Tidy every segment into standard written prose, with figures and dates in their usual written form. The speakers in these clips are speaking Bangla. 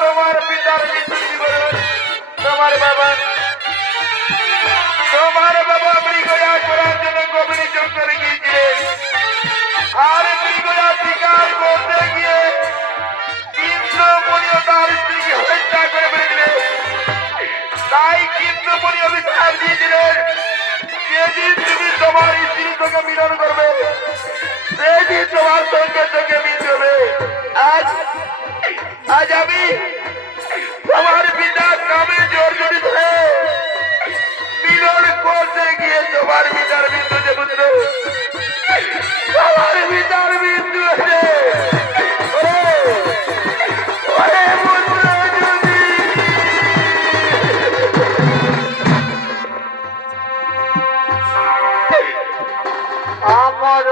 তোমার পিতার মৃত্যুর বিবরণ। তোমার বাবা মৃগয়া করার জন্য গভীর জঙ্গলে গিয়েছিলেন, আর মৃগয়া শিকার করতে গিয়ে ইন্দ্রমণি ও তার স্ত্রীকে হত্যা করে ফেলেছিলেন। তাই ইন্দ্রমণি অভিশাপ দিয়েছিলেন, যেদিন তুমি তোমার স্ত্রীর সঙ্গে মিলন করবে সেদিন তোমার সঙ্গে সঙ্গে মিলতে হবে। আজ আজ আমি তোমার পিতার নামে জোর জড়িত হয়ে মিলন করতে গিয়ে তোমার পিতার মৃত্যু যে পুত্র, তোমার পিতার মৃত্যু হয়েছে। আমার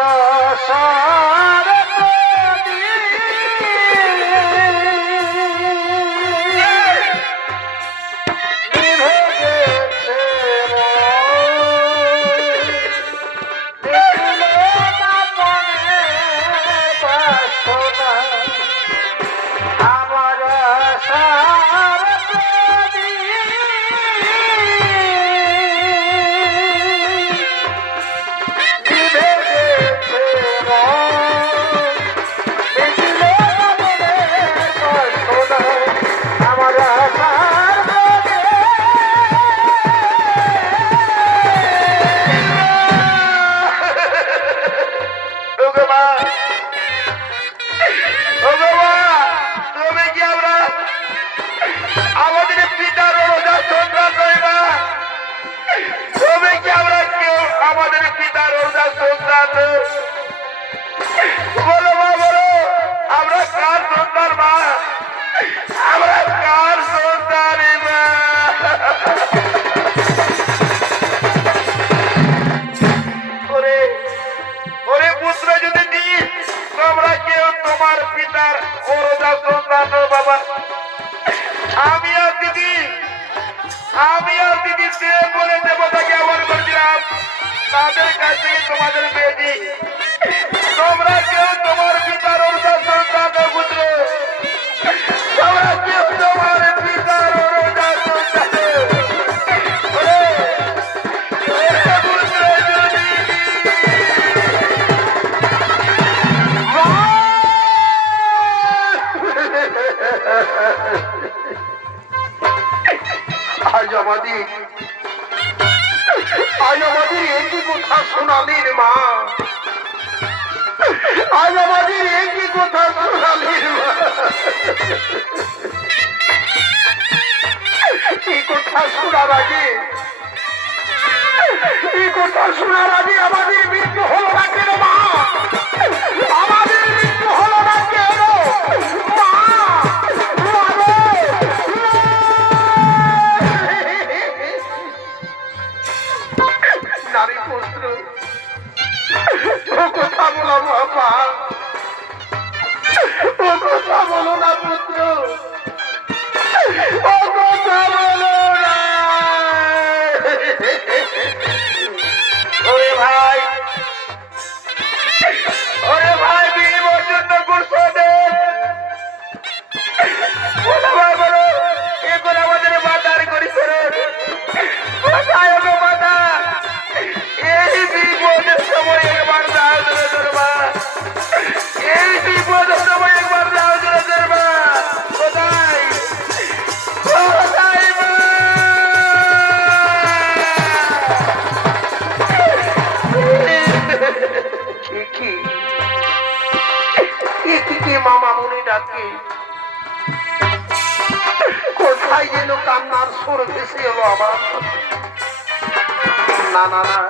আমাদের পিতার রোজা সন্তান নয় মা, তবে কি আমরা কেউ আমাদের পিতার রোজা সন্তান? বলো মা, বলো আমরা কার সন্তান মা? আমরা কার সন্তান মা? ওরে ওরে পুত্র যদি দিই, তোমরা কেউ তোমার পিতার রোজা সন্তান নয় বাবা। আমি আর দিদি যে বলে দেবতাকে আমার করছিলাম, তাদের কাছ থেকে তোমাদের পেয়েছি। তোমরা কেউ তোমার পিতার অনুদান সন্তান পুত্র, তোমরা কেউ তোমার পিতার অনুদান সন্তান। আজ আমাদের একই কথা শোনালির মা, আজ আমাদের একই কথা শোনালির মা। এই কথা শোনার আগে আমাদের মৃত্যু হলো না কেন মা? আমাদের মৃত্যু হলো না কেন মা? নারী পুত্র, ও কথা বলো বাবা, ও কথা বলো না পুত্র, ও কথা বলো না। ওরে ভাই, ওরে ভাই, বিনিময়ের জন্য গুরুত্ব দেন। বলো ভাই, বলো এখন আমাদের বাজার করি ফেরত কোথায় হলো বাধা? এই বিপদের সময় একবার যাও ধরে ধরবা, এই বিপদের সময় একবার যাও ধরে ধরবা। কোথায় কোথায় কি মামা মনে ডাকে? কোথায় যেন কান্নার সুর ভেসে এলো আমার। না না না,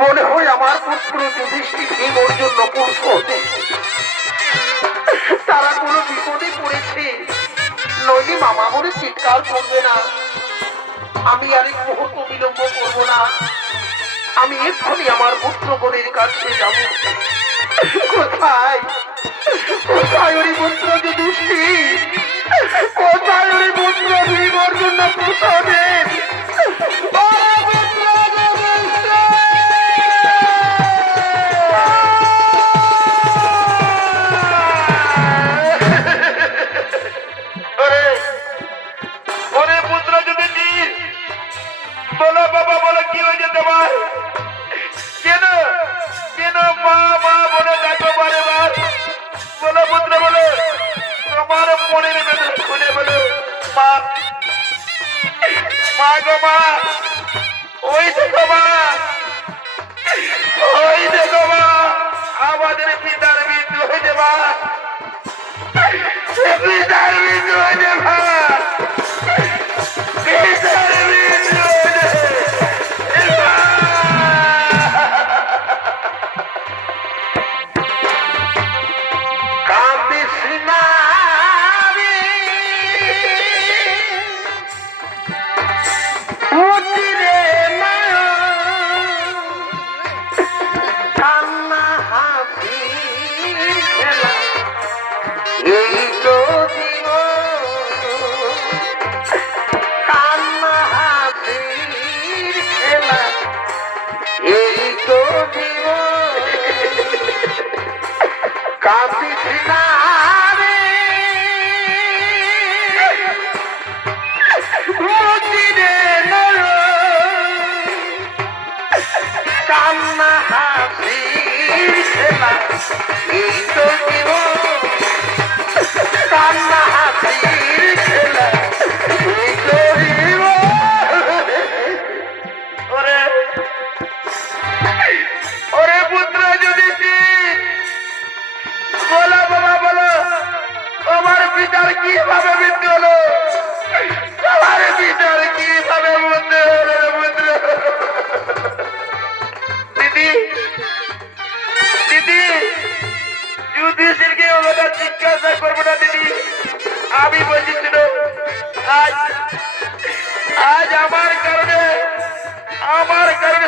মনে হয় আমার পুত্র যুধিষ্ঠির ভীমর জন্য পুরুষ হতে তারা কোনো বিপদে পড়েছে, নইলে মামা মনে চিৎকার করবে না। আমি আর এক মুহূর্ত বিলম্ব করবো না, আমি এক্ষুনি আমার পুত্রগণের কাছে যাব। কোথায় কোথায় ওই পুত্র যুধিষ্ঠির? কোথায় ওই পুত্র ভীমর জন্য পুরুষ হবে? মা, মা গো মা, ওই দেখো মা, ওই দেখো মা, আমাদের পিতার মৃত্যু হয়েছে মা, পিতার মৃত্যু হয়েছে মা, পিতার মৃত্যু হয়েছে মা। কাঁদিস না রে, অচিরে নয়ন, কান্না হাসির খেলা, এই তো জীবন। কান্না হাসির খেলা, এই তো জীবন। কাঁদিস না রে, অচিরে নয়ন, কান্না হাসির খেলা, এই তো জীবন। কান্না হাসির খেলা, এই তো জীবন। ওরে ওরে পুত্র যুধিষ্ঠির, বলো বাবা বলো, তোমার পিতার কিভাবে মৃত্যু হলো? তোমার পিতার কিভাবে মৃত্যু হলো পুত্র? দিদি দিদি, যুধিষ্ঠিরকে ওটা জিজ্ঞাসা করবো না দিদি, আমি বলছিল আজ আজ আমার কারণে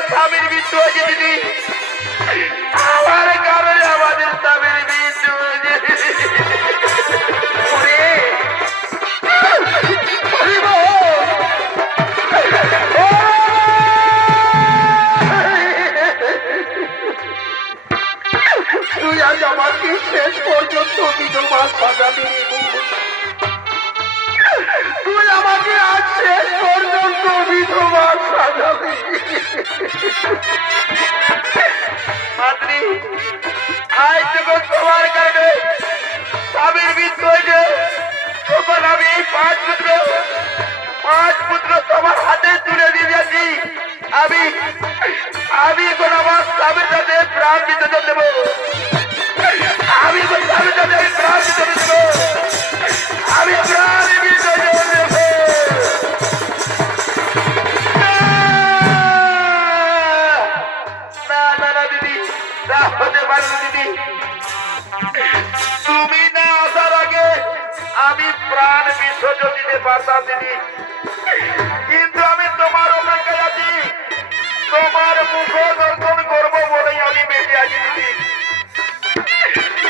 স্বামীর মৃত্যু হয়েছে দিদি, আমার কারণে আমাদের স্বামীর মৃত্যু হয়েছে। ওরে, ওরে গো, তুই আজ আমাকে শেষ পর্যন্ত বিধবা সাজাবি রে বোন। তুই আমাকে আজ শেষ পর্যন্ত বিধবা সাজাবি। মাতৃ, আজ যখন তোমার কারণে স্বামীর মৃত্যু হয়েছে, তখন আমি এই পাঁচ পুত্র তোমার হাতে তুলে দিয়ে যাচ্ছি। আমি এখন আমার স্বামীর সাথে প্রাণ বিসর্জন দেব। আমি এখন স্বামীর সাথে প্রাণ বিসর্জন দেব। আমি প্রাণ বিসর্জন দেব। না না না দিদি, না হতে পারে না দিদি, তুমি না আসার আগে আমি প্রাণ বিসর্জন দিতে পারতাম দিদি, কিন্তু আমি তোমার অপেক্ষায় আছি, তোমার মুখ দর্শন করবো বলেই আমি বেঁচে আছি দিদি।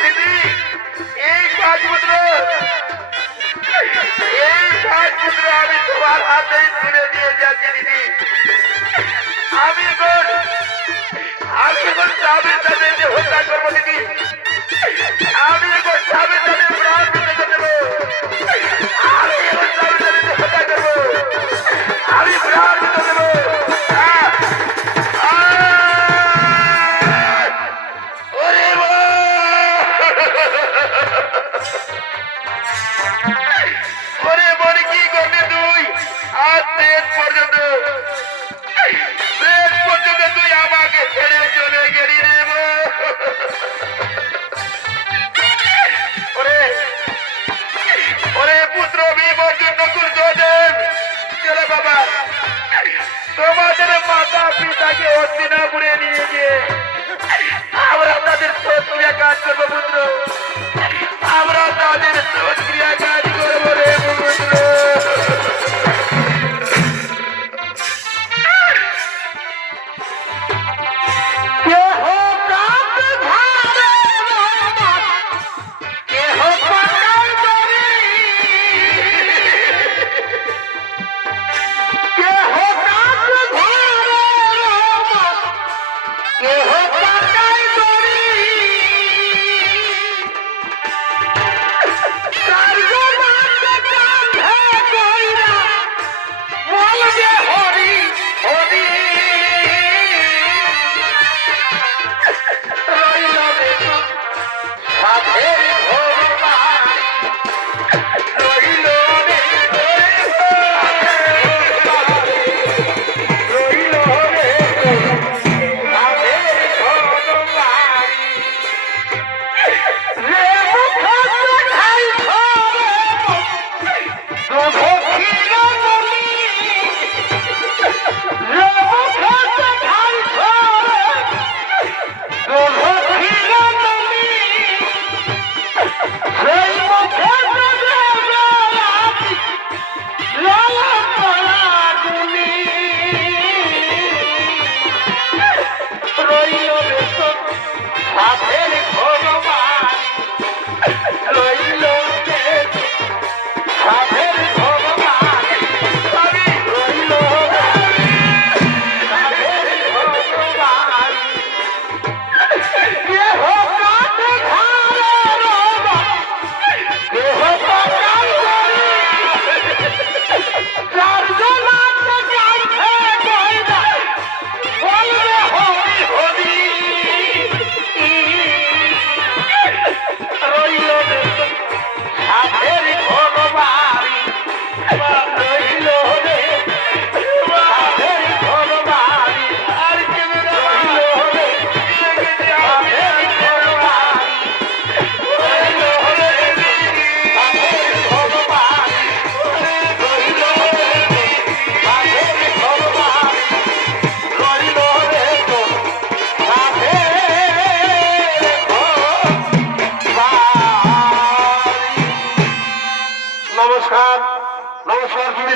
দিদি, এই পাঁচ পুত্র আমি তোমার হাতেই তুলে দিয়ে যাচ্ছি দিদি। আমি এখন স্বামীর সাথে যে হত্যা করবো দিদি, আমি এখন স্বামীর সাথে প্রাণ বিসর্জন দেবো। আমি এখন স্বামীর সাথে যে হত্যা করবো, আমি প্রাণ বিসর্জন দেবো। ওরে ওরে বলে কি করবি তুই? আজ শেষ পর্যন্ত তুই আমাকে ছেড়ে চলে গেলি রে। ওরে ওরে পুত্র বিবর্জন নকুল সহদেব, চলো বাবা, তোমাদের মাতা পিতাকে হস্তিনাপুরে নিয়ে গিয়ে আমরা তাদের শোধক্রিয়া কাজ করবো পুত্র, আমরা তাদের শোধক্রিয়া কাজ করবো রে পুত্র। কে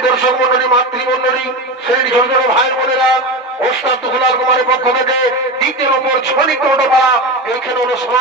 দর্শক মন্ডলী, মাতৃমন্ডলী, শ্রেণী ছোট ছোট ভাই বোনেরা, ওস্তাদ দুলাল কুমারের পক্ষ থেকে দ্বিতীয় নম্বর ছনিক টোটোপাড়া এইখানে অনুষ্ঠান